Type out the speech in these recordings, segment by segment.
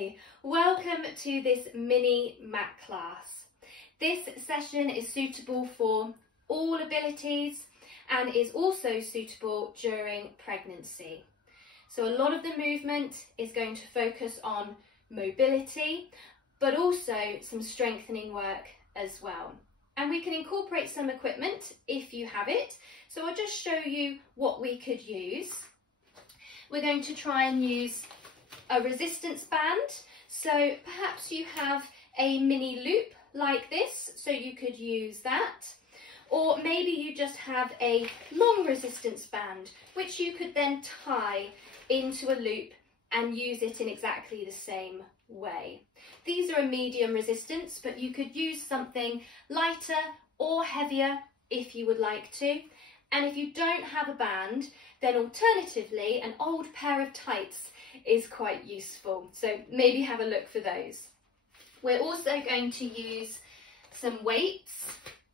Hi, welcome to this mini mat class. This session is suitable for all abilities and is also suitable during pregnancy. So a lot of the movement is going to focus on mobility, but also some strengthening work as well. And we can incorporate some equipment if you have it. So I'll just show you what we could use. We're going to try and use a resistance band. So perhaps you have a mini loop like this, so you could use that. Or maybe you just have a long resistance band, which you could then tie into a loop and use it in exactly the same way. These are a medium resistance, but you could use something lighter or heavier if you would like to. And if you don't have a band, then alternatively, an old pair of tights is quite useful. So maybe have a look for those. We're also going to use some weights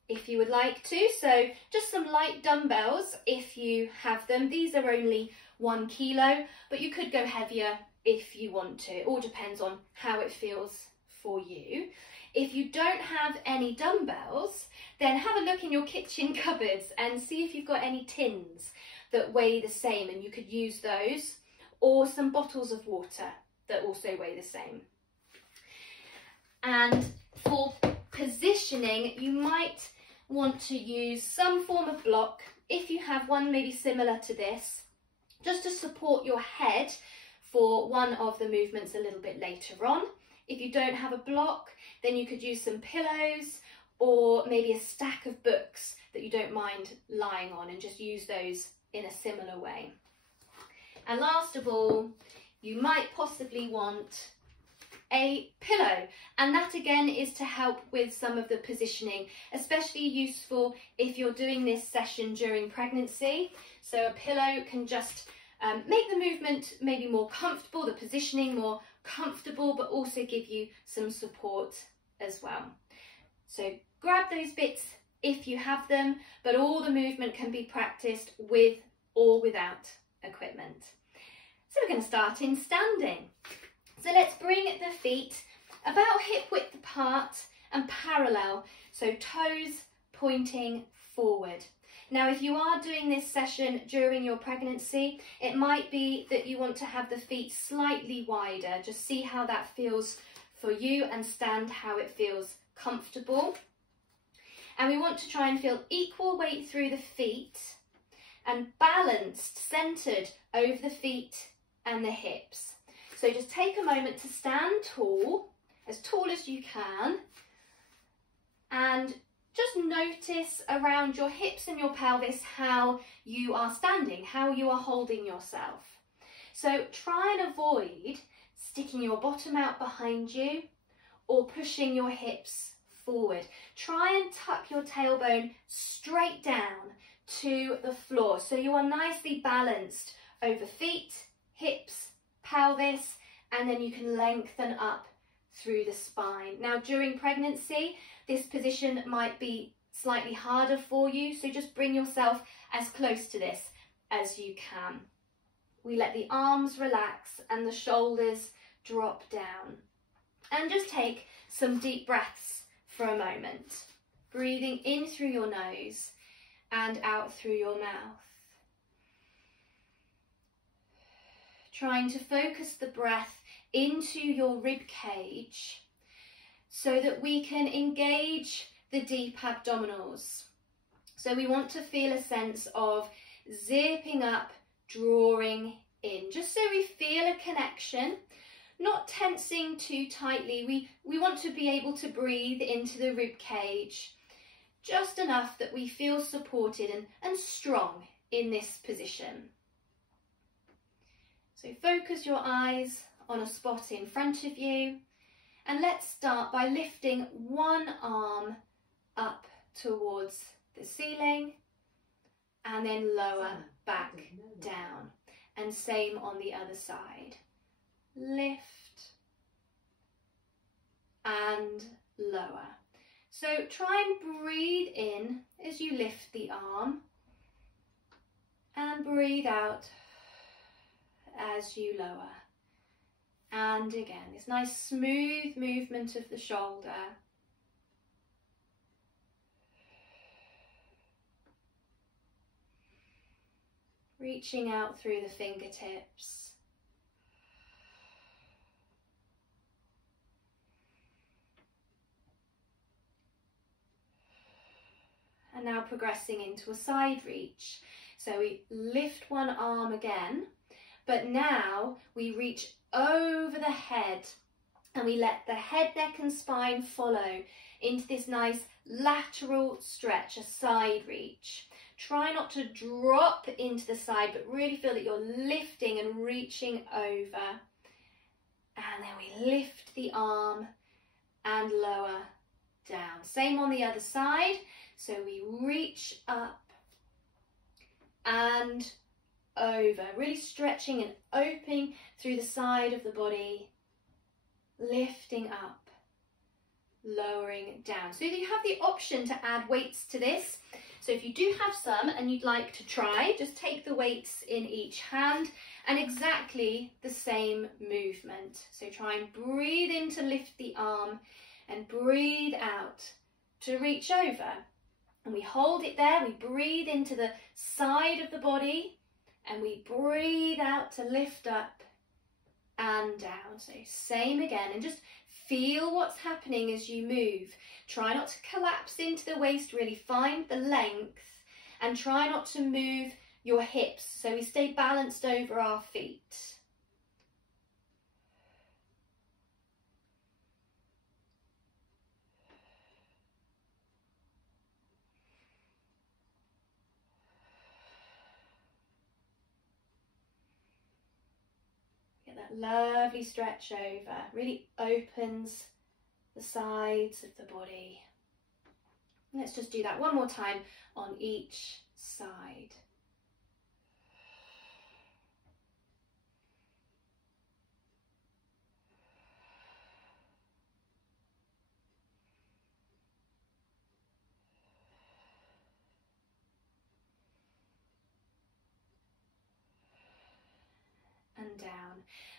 if you would like to. So just some light dumbbells if you have them. These are only 1 kilo, but you could go heavier if you want to. It all depends on how it feels for you. If you don't have any dumbbells, then have a look in your kitchen cupboards and see if you've got any tins that weigh the same, and you could use those, or some bottles of water that also weigh the same. And for positioning, you might want to use some form of block, if you have one maybe similar to this, just to support your head for one of the movements a little bit later on. If you don't have a block, then you could use some pillows or maybe a stack of books that you don't mind lying on, and just use those in a similar way. And last of all, you might possibly want a pillow, and that again is to help with some of the positioning, especially useful if you're doing this session during pregnancy. So a pillow can just make the movement maybe more comfortable, the positioning more comfortable, but also give you some support as well. So grab those bits if you have them, but all the movement can be practiced with or without equipment. So we're going to start in standing. So let's bring the feet about hip width apart and parallel, so toes pointing forward. Now, if you are doing this session during your pregnancy, it might be that you want to have the feet slightly wider. Just see how that feels for you and stand how it feels comfortable. And we want to try and feel equal weight through the feet and balanced, centered over the feet and the hips. So just take a moment to stand tall as you can, and just notice around your hips and your pelvis how you are standing, how you are holding yourself. So try and avoid sticking your bottom out behind you or pushing your hips forward. Try and tuck your tailbone straight down to the floor, so you are nicely balanced over feet, hips, pelvis, and then you can lengthen up through the spine. Now, during pregnancy, this position might be slightly harder for you, so just bring yourself as close to this as you can. We let the arms relax and the shoulders drop down. And just take some deep breaths for a moment, breathing in through your nose and out through your mouth. Trying to focus the breath into your rib cage so that we can engage the deep abdominals. So we want to feel a sense of zipping up, drawing in, just so we feel a connection, not tensing too tightly. We want to be able to breathe into the rib cage, just enough that we feel supported and strong in this position. So focus your eyes on a spot in front of you, and let's start by lifting one arm up towards the ceiling and then lower back down, and same on the other side. Lift and lower. So try and breathe in as you lift the arm and breathe out as you lower. And And again, this nice smooth movement of the shoulder. Reaching out through the fingertips. And now progressing into a side reach. So we lift one arm again, but now we reach over the head and we let the head, neck and spine follow into this nice lateral stretch, a side reach. Try not to drop into the side, but really feel that you're lifting and reaching over. And then we lift the arm and lower down. Same on the other side. So we reach up and over, really stretching and opening through the side of the body, lifting up, lowering down. So you have the option to add weights to this. So if you do have some and you'd like to try, just take the weights in each hand and exactly the same movement. So try and breathe in to lift the arm and breathe out to reach over. And we hold it there, we breathe into the side of the body and we breathe out to lift up and down. So same again, and just feel what's happening as you move. Try not to collapse into the waist, really find the length and try not to move your hips so we stay balanced over our feet. Get that lovely stretch over, really opens the sides of the body. Let's just do that one more time on each side. And down.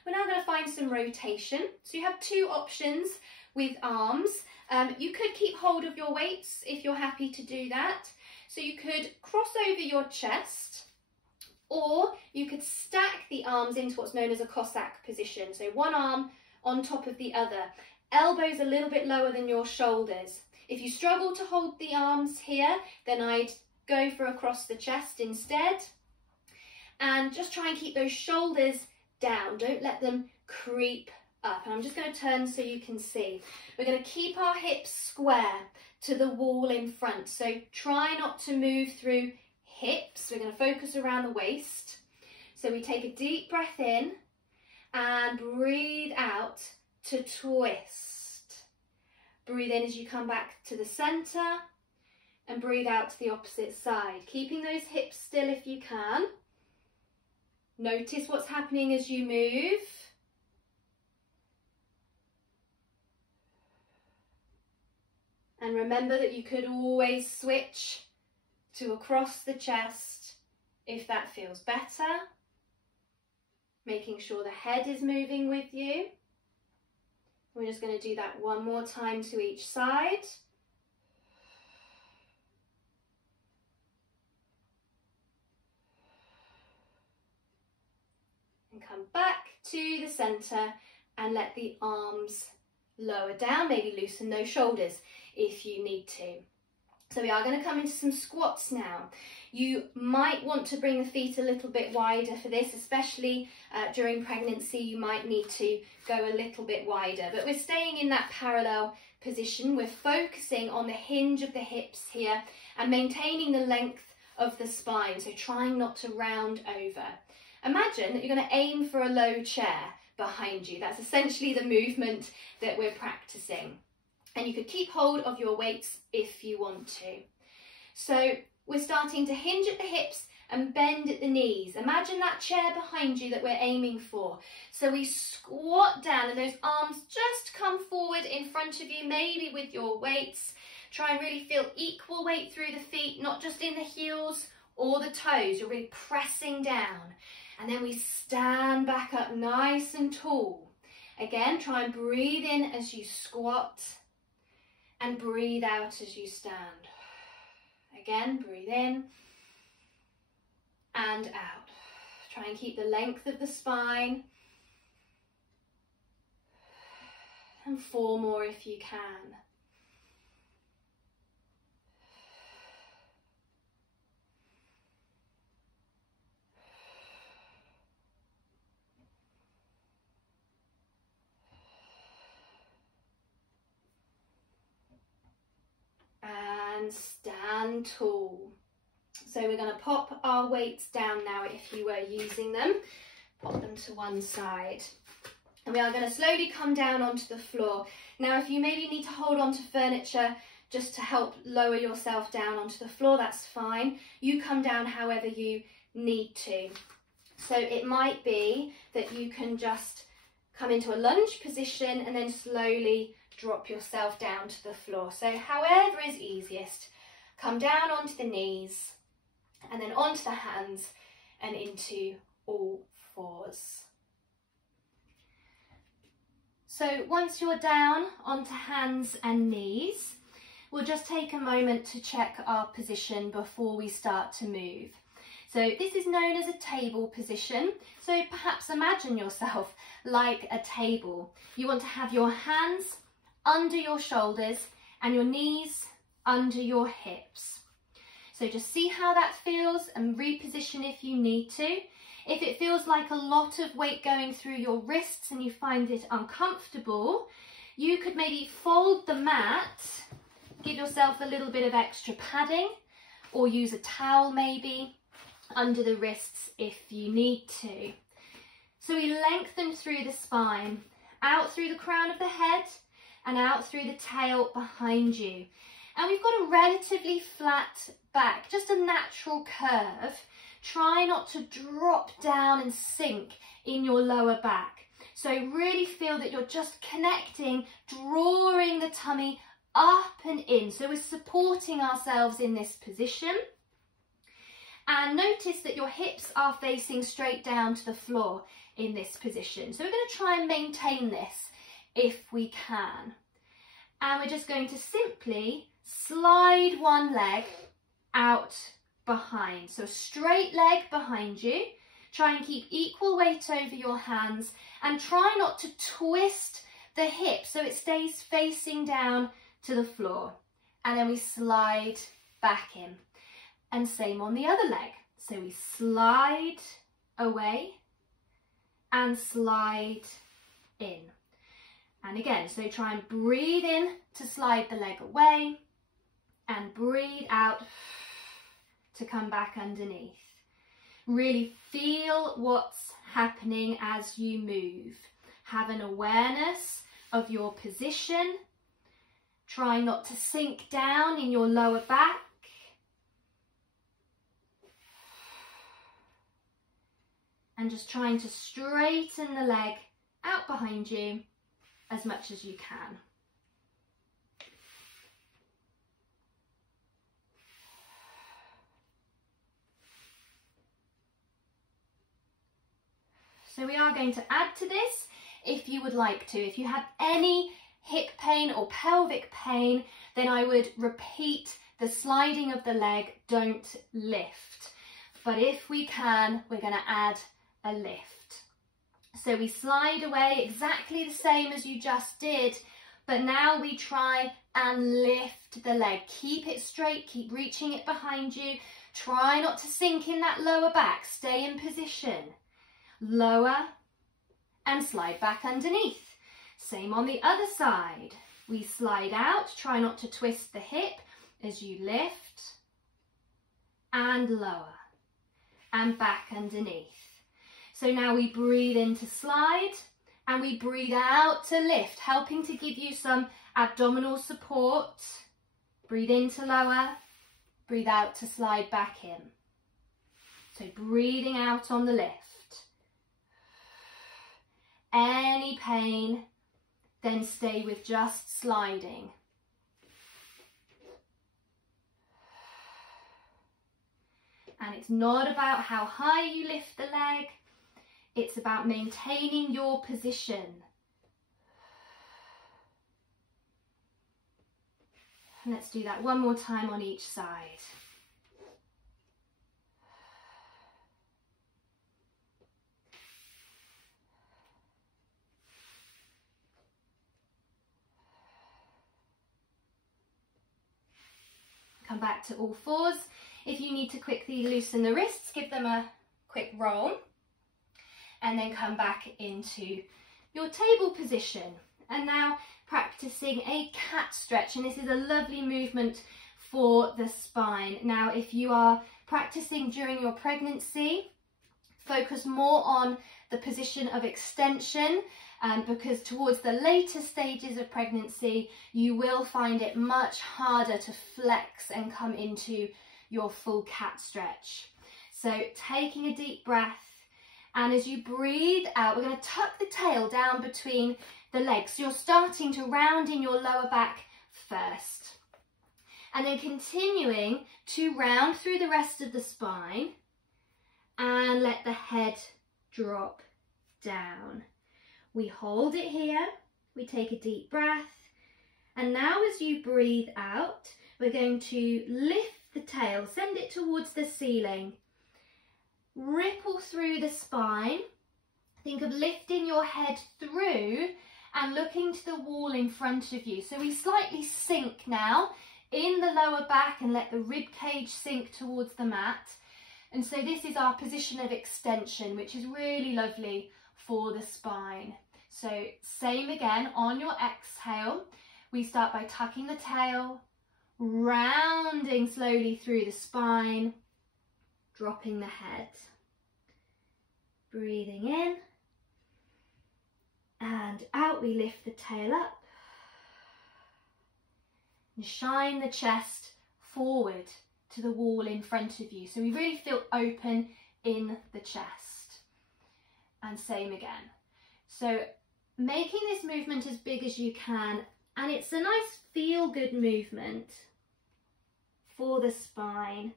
We're now going to find some rotation. So you have two options with arms. You could keep hold of your weights if you're happy to do that. So you could cross over your chest, or you could stack the arms into what's known as a Cossack position. So one arm on top of the other, elbows a little bit lower than your shoulders. If you struggle to hold the arms here, then I'd go for across the chest instead. And just try and keep those shoulders down. Don't let them creep up. And I'm just going to turn so you can see. We're going to keep our hips square to the wall in front. So try not to move through hips. We're going to focus around the waist. So we take a deep breath in and breathe out to twist. Breathe in as you come back to the center and breathe out to the opposite side. Keeping those hips still if you can. Notice what's happening as you move. And remember that you could always switch to across the chest if that feels better. Making sure the head is moving with you. We're just going to do that one more time to each side. And come back to the center and let the arms lower down, maybe loosen those shoulders if you need to. So we are going to come into some squats now. You might want to bring the feet a little bit wider for this, especially during pregnancy. You might need to go a little bit wider, but we're staying in that parallel position. We're focusing on the hinge of the hips here and maintaining the length of the spine, so trying not to round over. Imagine that you're going to aim for a low chair behind you. That's essentially the movement that we're practicing. And you could keep hold of your weights if you want to. So we're starting to hinge at the hips and bend at the knees. Imagine that chair behind you that we're aiming for. So we squat down and those arms just come forward in front of you, maybe with your weights. Try and really feel equal weight through the feet, not just in the heels or the toes. You're really pressing down. And then we stand back up nice and tall. Again, try and breathe in as you squat and breathe out as you stand. Again, breathe in and out. Try and keep the length of the spine. And 4 more if you can. And stand tall. So we're going to pop our weights down now if you were using them. Pop them to one side. And we are going to slowly come down onto the floor. Now if you maybe need to hold on to furniture just to help lower yourself down onto the floor, that's fine. You come down however you need to. So it might be that you can just come into a lunge position and then slowly drop yourself down to the floor. So however is easiest. Come down onto the knees and then onto the hands and into all fours. So once you're down onto hands and knees, we'll just take a moment to check our position before we start to move. So this is known as a table position. So perhaps imagine yourself like a table. You want to have your hands under your shoulders and your knees under your hips. So just see how that feels and reposition if you need to. If it feels like a lot of weight going through your wrists and you find it uncomfortable, you could maybe fold the mat, give yourself a little bit of extra padding, or use a towel maybe under the wrists if you need to. So we lengthen through the spine, out through the crown of the head and out through the tail behind you. And we've got a relatively flat back, just a natural curve. Try not to drop down and sink in your lower back. So really feel that you're just connecting, drawing the tummy up and in. So we're supporting ourselves in this position. And notice that your hips are facing straight down to the floor in this position. So we're going to try and maintain this if we can. And we're just going to simply slide one leg out behind. So a straight leg behind you. Try and keep equal weight over your hands and try not to twist the hip so it stays facing down to the floor. And then we slide back in. And same on the other leg. So we slide away and slide in. And again, so try and breathe in to slide the leg away and breathe out to come back underneath. Really feel what's happening as you move. Have an awareness of your position. Try not to sink down in your lower back. And just trying to straighten the leg out behind you as much as you can. So we are going to add to this if you would like to. If you have any hip pain or pelvic pain, then I would repeat the sliding of the leg, don't lift. But if we can, we're going to add a lift. So we slide away exactly the same as you just did, but now we try and lift the leg. Keep it straight, keep reaching it behind you. Try not to sink in that lower back. Stay in position. Lower and slide back underneath. Same on the other side. We slide out, try not to twist the hip as you lift and lower and back underneath. So now we breathe in to slide and we breathe out to lift, helping to give you some abdominal support. Breathe in to lower, breathe out to slide back in. So breathing out on the lift. Any pain, then stay with just sliding. And it's not about how high you lift the leg, it's about maintaining your position. And let's do that one more time on each side. Come back to all fours. If you need to quickly loosen the wrists, give them a quick roll. And then come back into your table position. And now practicing a cat stretch. And this is a lovely movement for the spine. Now, if you are practicing during your pregnancy, focus more on the position of extension, because towards the later stages of pregnancy, you will find it much harder to flex and come into your full cat stretch. So taking a deep breath, and as you breathe out, we're going to tuck the tail down between the legs. So you're starting to round in your lower back first, and then continuing to round through the rest of the spine and let the head drop down. We hold it here, we take a deep breath, and now as you breathe out, we're going to lift the tail, send it towards the ceiling, ripple through the spine. Think of lifting your head through and looking to the wall in front of you. So we slightly sink now in the lower back and let the rib cage sink towards the mat. And so this is our position of extension, which is really lovely for the spine. So same again, on your exhale, we start by tucking the tail, rounding slowly through the spine, dropping the head. Breathing in and out, we lift the tail up and shine the chest forward to the wall in front of you. So we really feel open in the chest. And same again. So making this movement as big as you can, and it's a nice feel-good movement for the spine.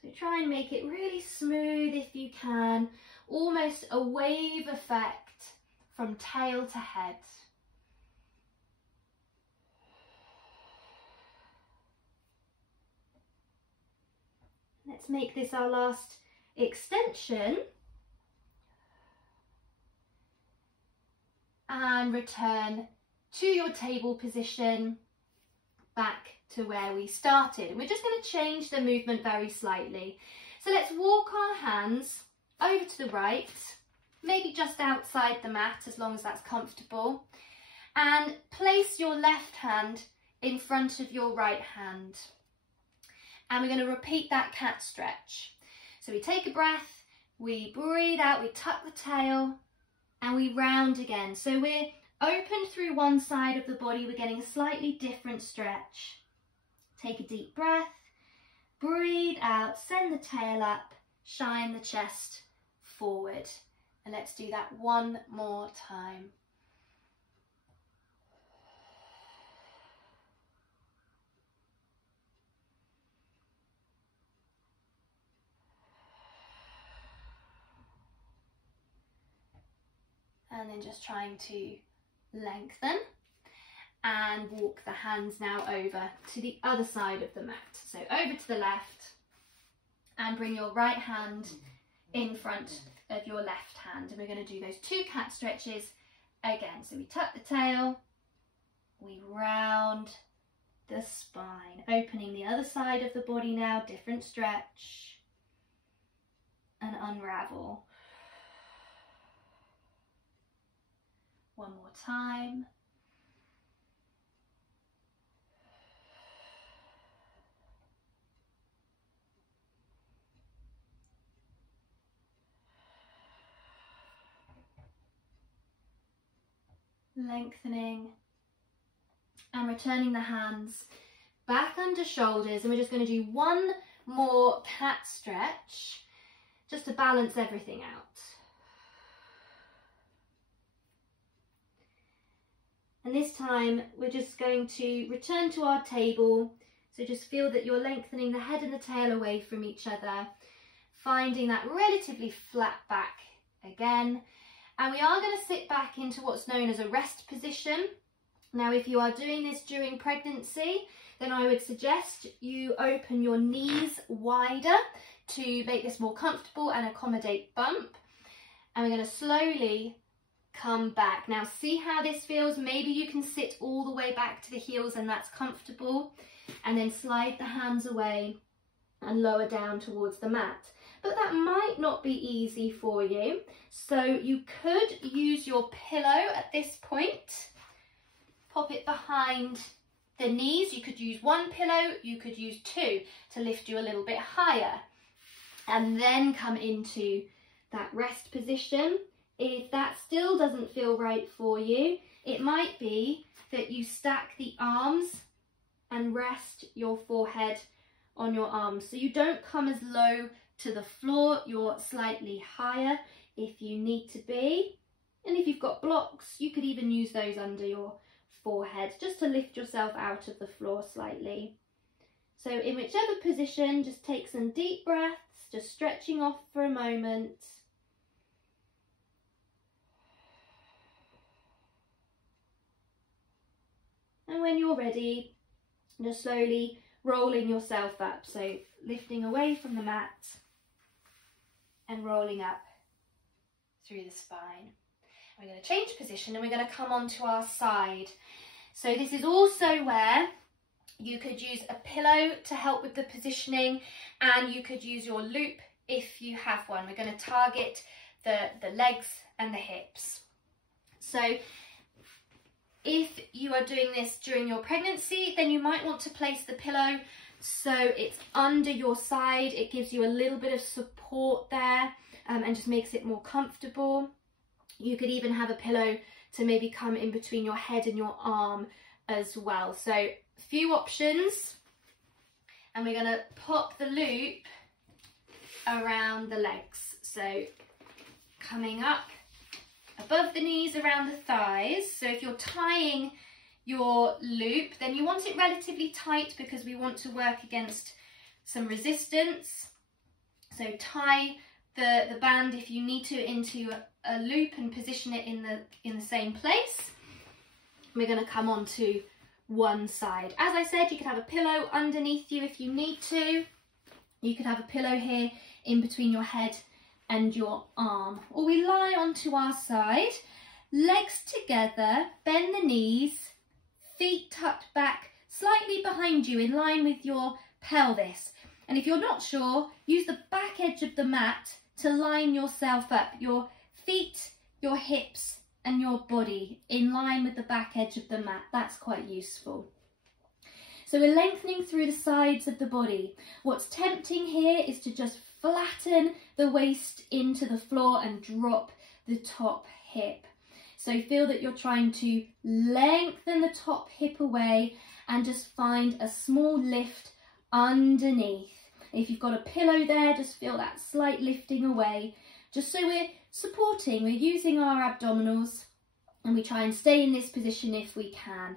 So try and make it really smooth if you can, almost a wave effect from tail to head. Let's make this our last extension. And return to your table position, back to where we started. And we're just going to change the movement very slightly. So let's walk our hands over to the right, maybe just outside the mat as long as that's comfortable, and place your left hand in front of your right hand. And we're going to repeat that cat stretch. So we take a breath, we breathe out, we tuck the tail, and we round again. So we're open through one side of the body, we're getting a slightly different stretch. Take a deep breath, breathe out, send the tail up, shine the chest forward. And let's do that one more time. And then just trying to lengthen and walk the hands now over to the other side of the mat. So over to the left and bring your right hand in front of your left hand. And we're going to do those two cat stretches again. So we tuck the tail, we round the spine, opening the other side of the body now, different stretch, and unravel. One more time. Lengthening and returning the hands back under shoulders, and we're just going to do one more cat stretch just to balance everything out. And this time we're just going to return to our table. So just feel that you're lengthening the head and the tail away from each other, finding that relatively flat back again. And we are going to sit back into what's known as a rest position. Now, if you are doing this during pregnancy, then I would suggest you open your knees wider to make this more comfortable and accommodate bump. And we're going to slowly come back. Now, see how this feels? Maybe you can sit all the way back to the heels and that's comfortable. And then slide the hands away and lower down towards the mat. But that might not be easy for you. So you could use your pillow at this point. Pop it behind the knees. You could use one pillow, you could use two to lift you a little bit higher. And then come into that rest position. If that still doesn't feel right for you, it might be that you stack the arms and rest your forehead on your arms. So you don't come as low to the floor, you're slightly higher if you need to be. And if you've got blocks, you could even use those under your forehead just to lift yourself out of the floor slightly. So in whichever position, just take some deep breaths, just stretching off for a moment. And when you're ready, just slowly rolling yourself up. So lifting away from the mat and rolling up through the spine. We're going to change position and we're going to come onto our side. So this is also where you could use a pillow to help with the positioning, and you could use your loop if you have one. We're going to target the legs and the hips. So if you are doing this during your pregnancy, then you might want to place the pillow so it's under your side. It gives you a little bit of support there and just makes it more comfortable. You could even have a pillow to maybe come in between your head and your arm as well. So a few options, and we're going to pop the loop around the legs. So coming up above the knees, around the thighs. So if you're tying your loop, then you want it relatively tight because we want to work against some resistance. So tie the band, if you need to, into a loop and position it in the same place. We're going to come on to one side. As I said, you could have a pillow underneath you if you need to. You could have a pillow here in between your head and your arm. Or we lie onto our side, legs together, bend the knees, feet tucked back slightly behind you in line with your pelvis. And if you're not sure, use the back edge of the mat to line yourself up, your feet, your hips and your body in line with the back edge of the mat. That's quite useful. So we're lengthening through the sides of the body. What's tempting here is to just flatten the waist into the floor and drop the top hip. So feel that you're trying to lengthen the top hip away and just find a small lift underneath. If you've got a pillow there, just feel that slight lifting away, just so we're supporting, we're using our abdominals, and we try and stay in this position if we can.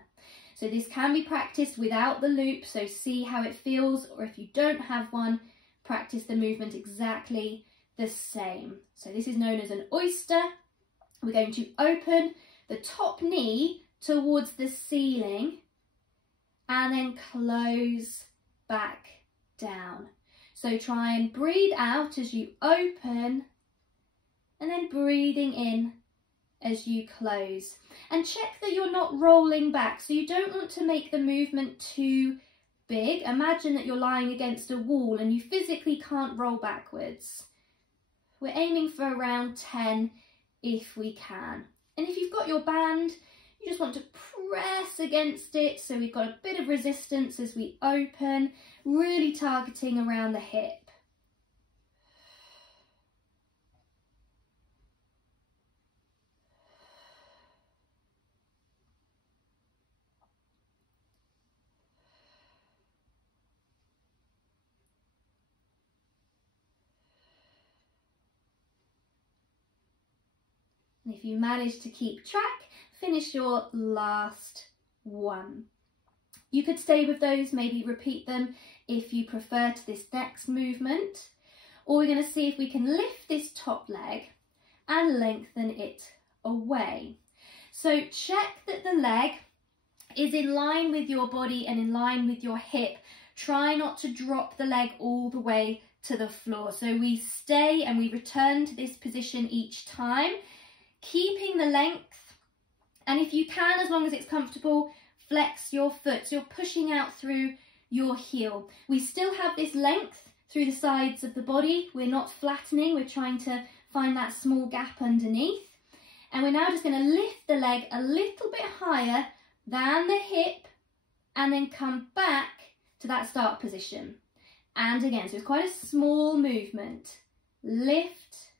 So this can be practiced without the loop, so see how it feels, or if you don't have one, practice the movement exactly the same. So this is known as an oyster. We're going to open the top knee towards the ceiling and then close back down. So try and breathe out as you open and then breathing in as you close. And check that you're not rolling back. So you don't want to make the movement too big. Imagine that you're lying against a wall and you physically can't roll backwards. We're aiming for around 10 if we can. And if you've got your band, you just want to press against it, so we've got a bit of resistance as we open, really targeting around the hip. And if you manage to keep track, finish your last one. You could stay with those, maybe repeat them if you prefer to this next movement. Or we're going to see if we can lift this top leg and lengthen it away. So check that the leg is in line with your body and in line with your hip. Try not to drop the leg all the way to the floor. So we stay and we return to this position each time, keeping the length. And if you can, as long as it's comfortable, flex your foot. So you're pushing out through your heel. We still have this length through the sides of the body. We're not flattening. We're trying to find that small gap underneath. And we're now just going to lift the leg a little bit higher than the hip and then come back to that start position. And again, so it's quite a small movement. Lift,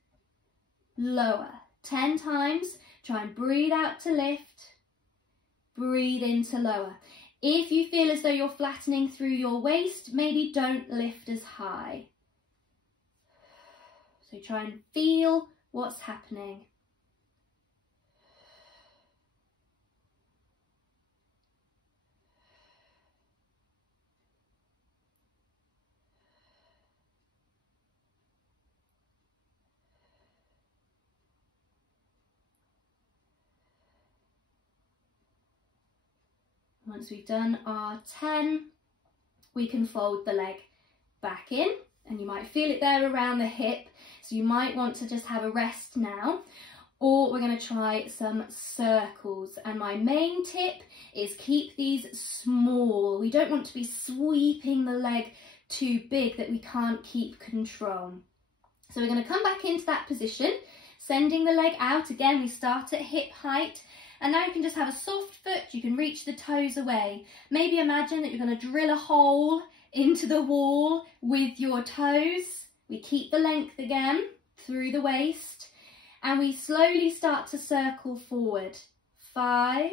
lower. 10 times. Try and breathe out to lift. Breathe in to lower. If you feel as though you're flattening through your waist, maybe don't lift as high. So try and feel what's happening. Once we've done our 10, we can fold the leg back in, and you might feel it there around the hip, so you might want to just have a rest now. Or we're going to try some circles, and my main tip is keep these small. We don't want to be sweeping the leg too big that we can't keep control. So we're going to come back into that position, sending the leg out. Again, we start at hip height. And now you can just have a soft foot, you can reach the toes away. Maybe imagine that you're going to drill a hole into the wall with your toes. We keep the length again through the waist and we slowly start to circle forward. 5,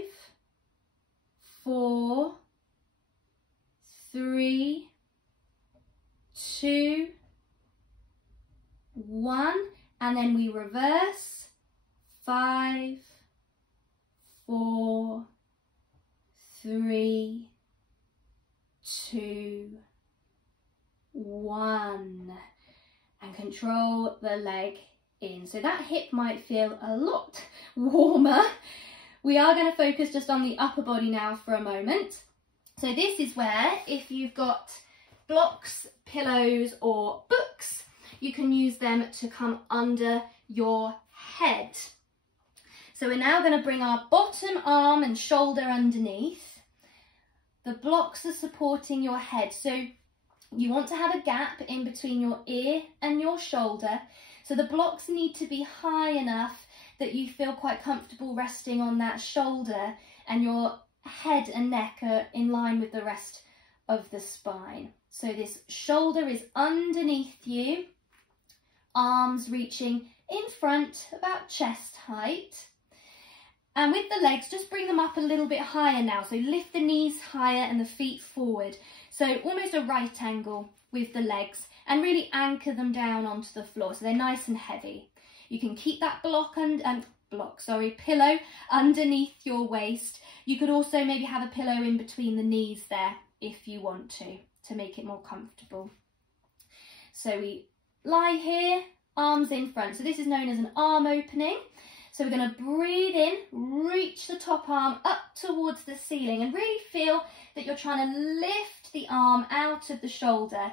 4, 3, 2, 1, and then we reverse. 5, 4, 3, 2, 1, and control the leg in. So that hip might feel a lot warmer. We are going to focus just on the upper body now for a moment. So this is where, if you've got blocks, pillows or books, you can use them to come under your head. So we're now going to bring our bottom arm and shoulder underneath. The blocks are supporting your head. So you want to have a gap in between your ear and your shoulder. So the blocks need to be high enough that you feel quite comfortable resting on that shoulder and your head and neck are in line with the rest of the spine. So this shoulder is underneath you, arms reaching in front about chest height. And with the legs, just bring them up a little bit higher now. So lift the knees higher and the feet forward. So almost a right angle with the legs and really anchor them down onto the floor so they're nice and heavy. You can keep that pillow underneath your waist. You could also maybe have a pillow in between the knees there if you want to make it more comfortable. So we lie here, arms in front. So this is known as an arm opening. So we're going to breathe in, reach the top arm up towards the ceiling and really feel that you're trying to lift the arm out of the shoulder.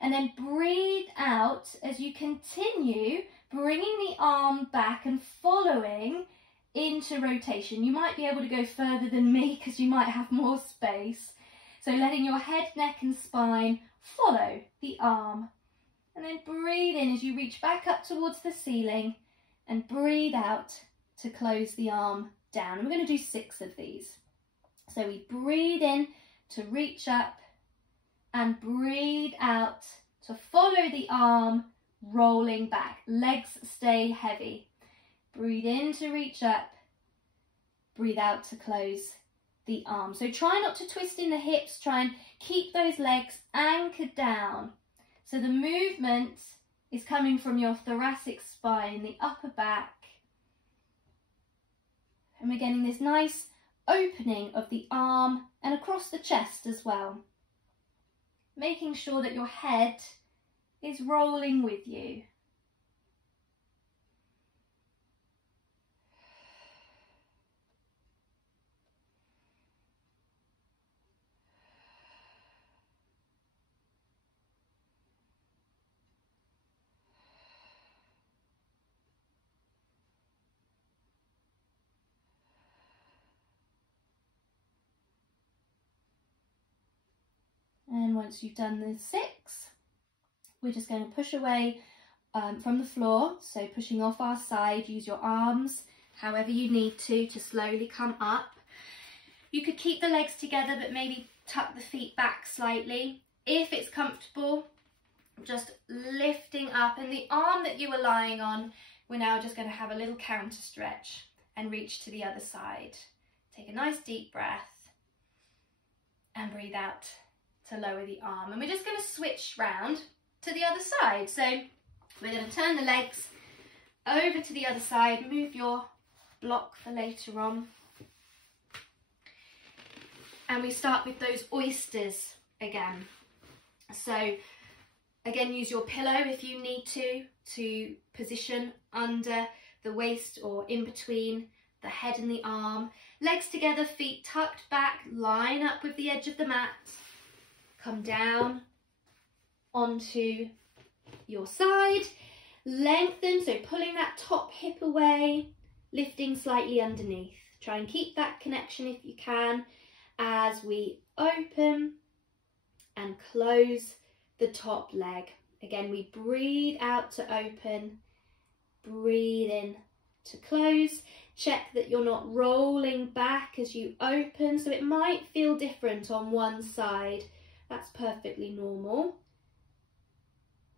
And then breathe out as you continue bringing the arm back and following into rotation. You might be able to go further than me because you might have more space. So letting your head, neck and spine follow the arm. And then breathe in as you reach back up towards the ceiling. And breathe out to close the arm down. And we're going to do 6 of these. So we breathe in to reach up and breathe out to follow the arm rolling back. Legs stay heavy. Breathe in to reach up. Breathe out to close the arm. So try not to twist in the hips. Try and keep those legs anchored down. So the movement is coming from your thoracic spine, the upper back. And we're getting this nice opening of the arm and across the chest as well. Making sure that your head is rolling with you. then once you've done the 6, we're just going to push away from the floor, so pushing off our side. Use your arms however you need to slowly come up. You could keep the legs together but maybe tuck the feet back slightly. If it's comfortable, just lifting up, and the arm that you were lying on, we're now just going to have a little counter stretch and reach to the other side. Take a nice deep breath and breathe out to lower the arm. And we're just going to switch round to the other side. So we're going to turn the legs over to the other side, move your block for later on. And we start with those oysters again. So again, use your pillow if you need to position under the waist or in between the head and the arm. Legs together, feet tucked back, line up with the edge of the mat. Come down onto your side. Lengthen, so pulling that top hip away, lifting slightly underneath. Try and keep that connection if you can as we open and close the top leg. Again, we breathe out to open, breathe in to close. Check that you're not rolling back as you open, so it might feel different on one side. That's perfectly normal,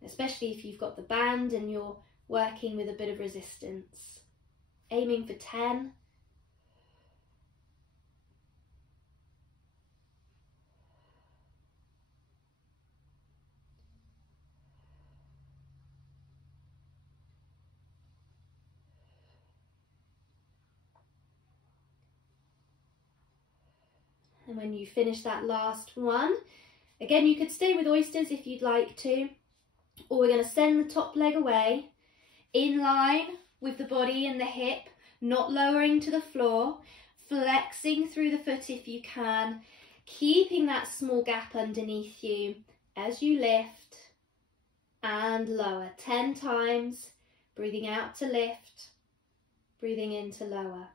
especially if you've got the band and you're working with a bit of resistance. Aiming for 10. And when you finish that last one, again, you could stay with oysters if you'd like to, or we're going to send the top leg away, in line with the body and the hip, not lowering to the floor, flexing through the foot if you can, keeping that small gap underneath you as you lift and lower. 10 times, breathing out to lift, breathing in to lower.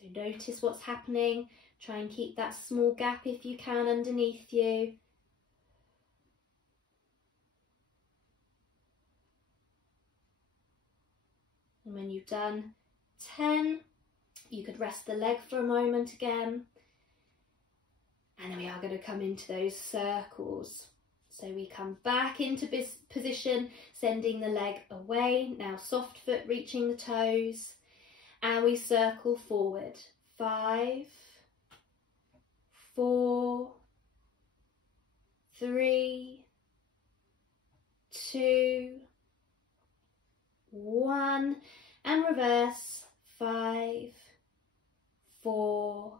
So notice what's happening. Try and keep that small gap if you can underneath you. And when you've done 10, you could rest the leg for a moment again. And then we are going to come into those circles. So we come back into position, sending the leg away. Now soft foot reaching the toes. And we circle forward. 5, 4, 3, 2, 1. And reverse. 5, 4,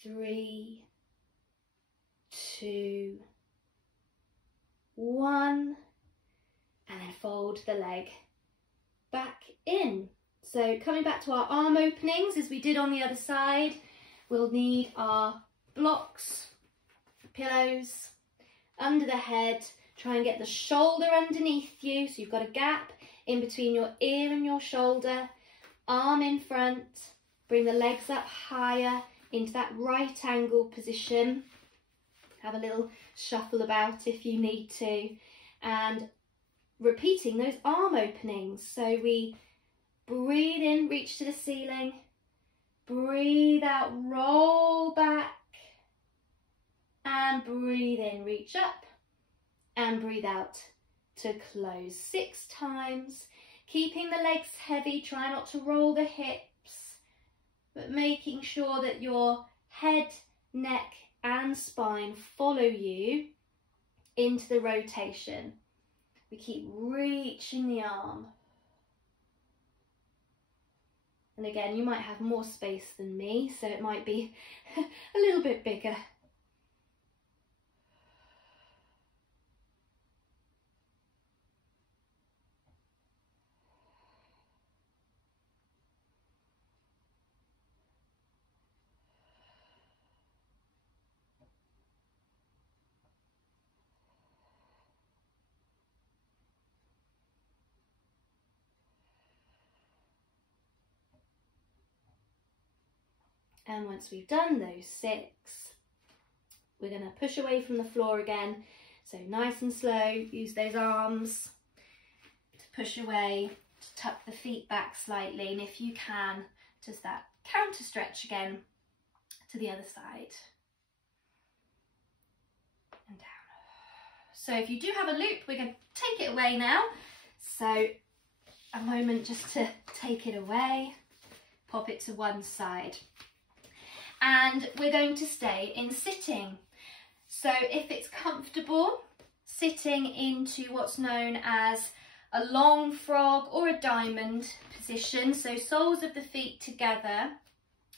3, 2, 1. And then fold the leg back in. So coming back to our arm openings as we did on the other side, we'll need our blocks, pillows, under the head. Try and get the shoulder underneath you, so you've got a gap in between your ear and your shoulder. Arm in front, bring the legs up higher into that right angle position. Have a little shuffle about if you need to. And repeating those arm openings. So we breathe in, reach to the ceiling. Breathe out, roll back. And breathe in, reach up. And breathe out to close. 6 times. Keeping the legs heavy, try not to roll the hips, but making sure that your head, neck and spine follow you into the rotation. We keep reaching the arm. And again, you might have more space than me, so it might be a little bit bigger. And once we've done those 6, we're going to push away from the floor again. So nice and slow, use those arms to push away, to tuck the feet back slightly. And if you can, just that counter stretch again to the other side. And down. So if you do have a loop, we're going to take it away now. So a moment just to take it away, pop it to one side. And we're going to stay in sitting. So if it's comfortable, sitting into what's known as a long frog or a diamond position. So soles of the feet together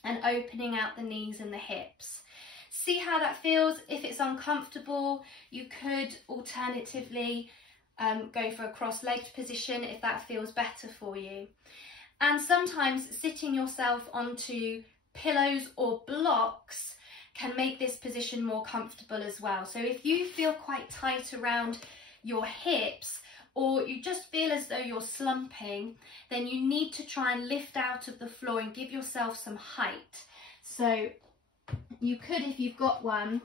and opening out the knees and the hips. See how that feels. If it's uncomfortable, you could alternatively go for a cross-legged position if that feels better for you. And sometimes sitting yourself onto pillows or blocks can make this position more comfortable as well. So if you feel quite tight around your hips, or you just feel as though you're slumping, then you need to try and lift out of the floor and give yourself some height. So you could, if you've got one,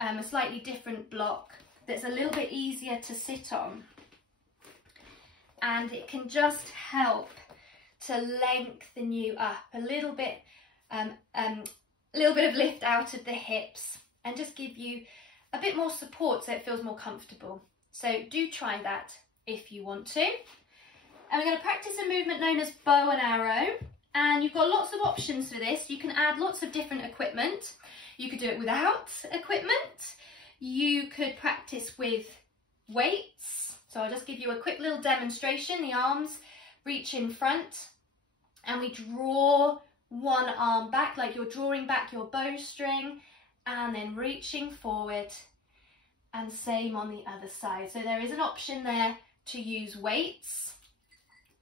a slightly different block that's a little bit easier to sit on, and it can just help to lengthen you up a little bit of lift out of the hips, and just give you a bit more support so it feels more comfortable. So do try that if you want to. And we're going to practice a movement known as bow and arrow. And you've got lots of options for this. You can add lots of different equipment. You could do it without equipment. You could practice with weights. So I'll just give you a quick little demonstration. The arms reach in front and we draw one arm back like you're drawing back your bowstring, and then reaching forward, and same on the other side. So there is an option there to use weights,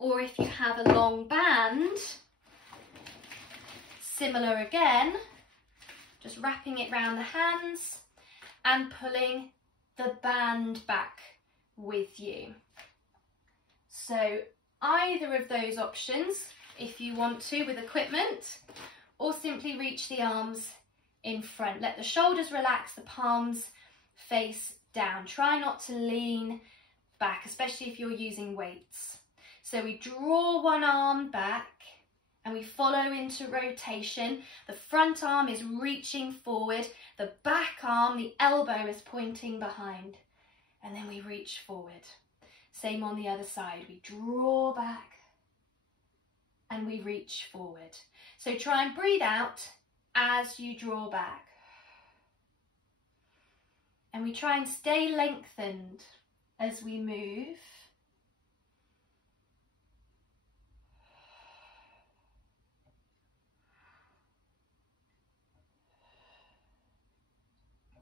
or if you have a long band, similar again, just wrapping it round the hands and pulling the band back with you. So either of those options if you want to with equipment, or simply reach the arms in front. Let the shoulders relax, the palms face down. Try not to lean back, especially if you're using weights. So we draw one arm back and we follow into rotation. The front arm is reaching forward, the back arm, the elbow is pointing behind, and then we reach forward. Same on the other side. We draw back and we reach forward. So try and breathe out as you draw back. And we try and stay lengthened as we move.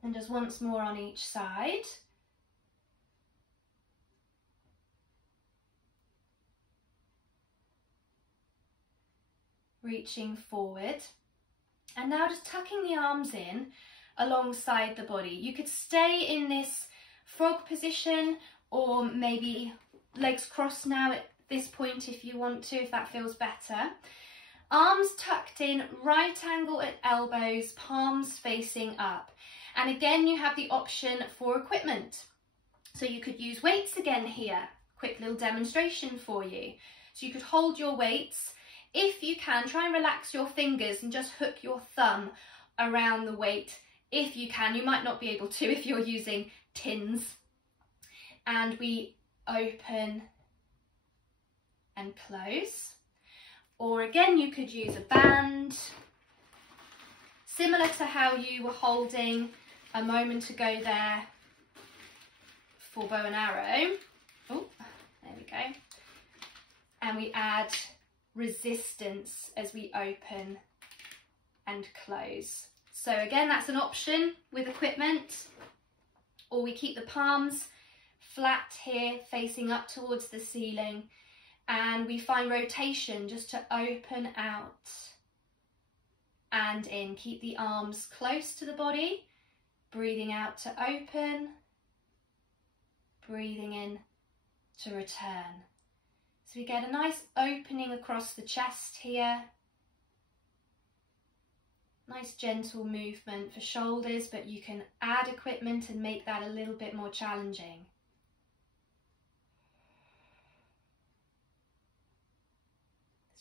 And just once more on each side. Reaching forward. And now just tucking the arms in alongside the body. You could stay in this frog position, or maybe legs crossed now at this point if you want to, if that feels better. Arms tucked in, right angle at elbows, palms facing up. And again, you have the option for equipment. So you could use weights again here. Quick little demonstration for you. So you could hold your weights. If you can, try and relax your fingers and just hook your thumb around the weight. If you can, you might not be able to if you're using tins. And we open and close. Or again, you could use a band, similar to how you were holding a moment ago there for bow and arrow. Oh, there we go. And we add resistance as we open and close. So again, that's an option with equipment, or we keep the palms flat here facing up towards the ceiling, and we find rotation just to open out and in. Keep the arms close to the body, breathing out to open, breathing in to return. So we get a nice opening across the chest here, Nice gentle movement for shoulders, but you can add equipment and make that a little bit more challenging.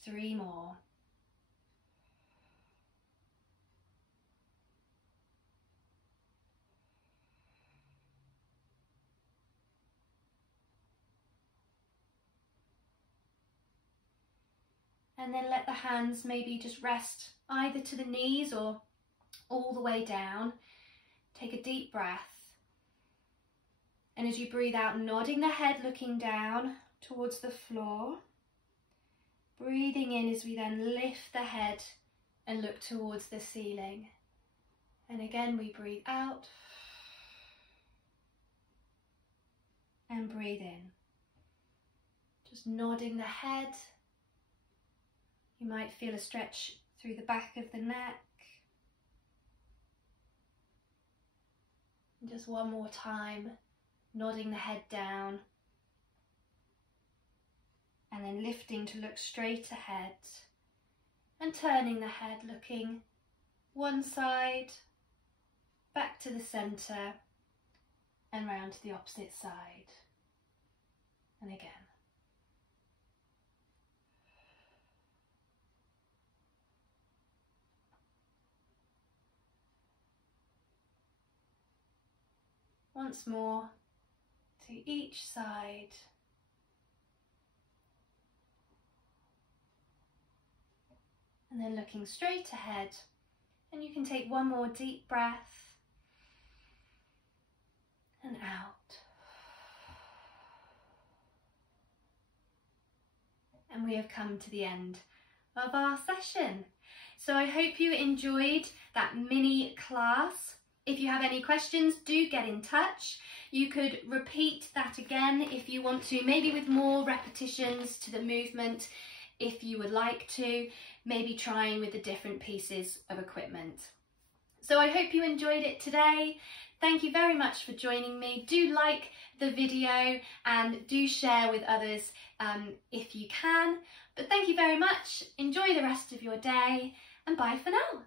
Three more. And then let the hands maybe just rest either to the knees or all the way down. Take a deep breath. And as you breathe out, nodding the head, looking down towards the floor. Breathing in as we then lift the head and look towards the ceiling. And again, we breathe out and breathe in. Just nodding the head. You might feel a stretch through the back of the neck. And just one more time, nodding the head down. And then lifting to look straight ahead. And turning the head, looking one side, back to the centre, and round to the opposite side. And again. Once more to each side. And then looking straight ahead. And you can take one more deep breath. And out. And we have come to the end of our session. So I hope you enjoyed that mini class. If you have any questions, do get in touch. You could repeat that again if you want to, maybe with more repetitions to the movement if you would like to, maybe trying with the different pieces of equipment. So I hope you enjoyed it today. Thank you very much for joining me. Do like the video and do share with others if you can. But thank you very much. Enjoy the rest of your day and bye for now.